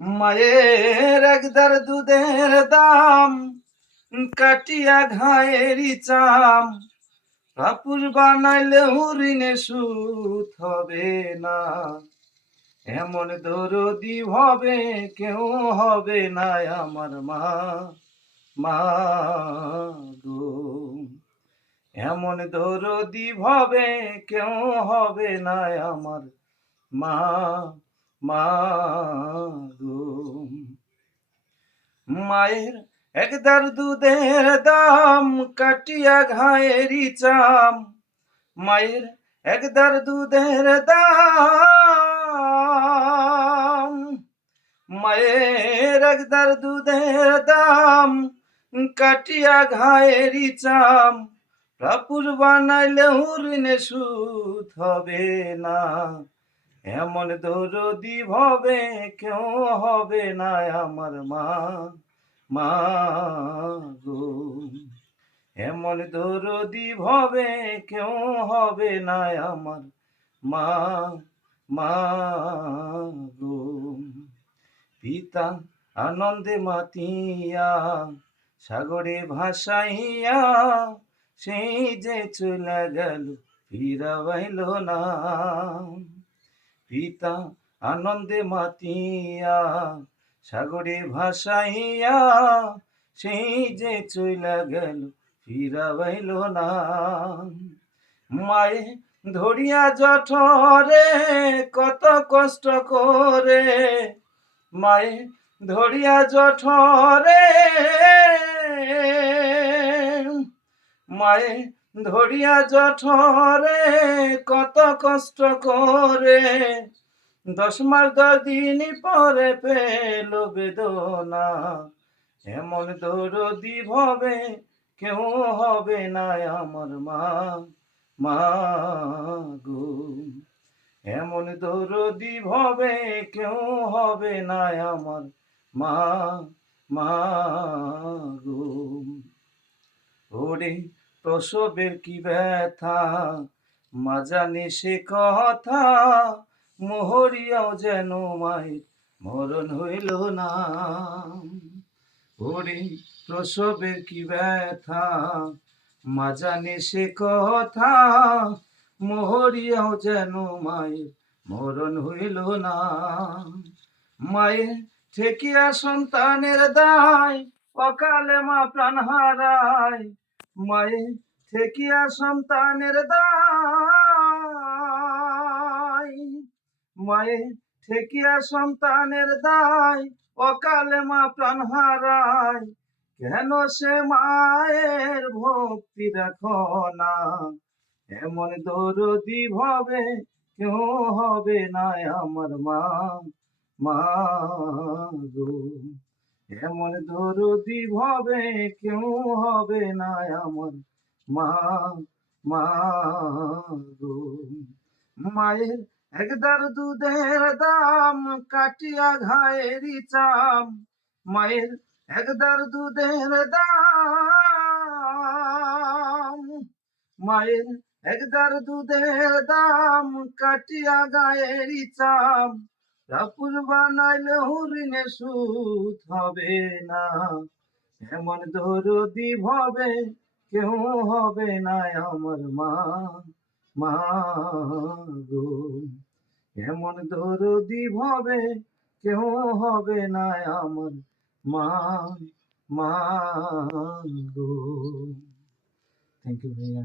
মায়ের একদার দুধের দাম কাটিয়া ঘায়েরি চাম কাপুর বানাইলে ঋণে সুদ হবে না। এমন দরদি হবে কেউ হবে না আমার মা, মা গো। এমন দরদি হবে কেউ হবে না আমার মা, মা গো। মায়ের একদার দুধের দাম কাটিয়া ঘায়েরি চাম, মায়ের একদার দুধের দাম, মায়ের একদার দুধের দাম কাটিয়া ঘায়েরি চাম কাপুর বানাইলে ঋণে সুদ হবে না। এমন দরদি হবে কেউ হবে না আমার মা, মা গো। এমন দরদি হবে কেউ হবে না আমার মা, মা গো। পিতা আনন্দে মাতিয়া সাগরে ভাসাইয়া সেই যে চলে গেল ফিরাইল না। পিতা আনন্দে মাতিয়া সাগরে ভাসাইয়া সেই যে চলে গেল ফিরাইল না। মায়ে ধরিয়া জঠরে কত কষ্ট করে, মায়ে ধরিয়া জঠরে, মায়ে ধরিয়া জঠরে কত কষ্ট করে 10 মাস 10 দিন পরে পেল বেদনা। এমন দরদি হবে কেউ হবে না আমার মা, মা গো। এমন দরদি হবে কেউ হবে না আমার মা, মা গো। ওরে প্রসবের কি ব্যথা মা জানে সে কথা, মোহরিয়াও যেন মায়ের মরণ হইল না। ওরে প্রসবের কি ব্যথা মা জানে সে কথা, মোহরিয়াও যেন মায়ের মরণ হইল না। মায়ের ঠেকিয়া সন্তানের দায় অকালে মা প্রাণ হারায়, মায়ের ঠেকিয়া সন্তানের দায়, মায়ের ঠেকিয়া সন্তানের দায় অকালে মা প্রাণ হারায়। কেন সে মায়ের ভক্তি রাখো না, এমন দরদি ভাবে কেউ হবে না আমার মা, মা গো। এমন দরদি ভাবে কেউ হবে না আমার মা, মা গো। মায়ের একদার দুধের দাম কাটিয়া ঘায়েরি চাম, মায়ের একদার দুধের দাম, মায়ের একদার দুধের দাম কাটিয়া গায়েরি চাম কাপুর বানাইলে ঋণে সুদ হবে না। এমন দরদি ভাবে কেউ হবে না আমার মা, মা গো। এমন দরদি ভাবে কেউ হবে না আমার মা, মা গো। থ্যাংক ইউ ভাইয়া।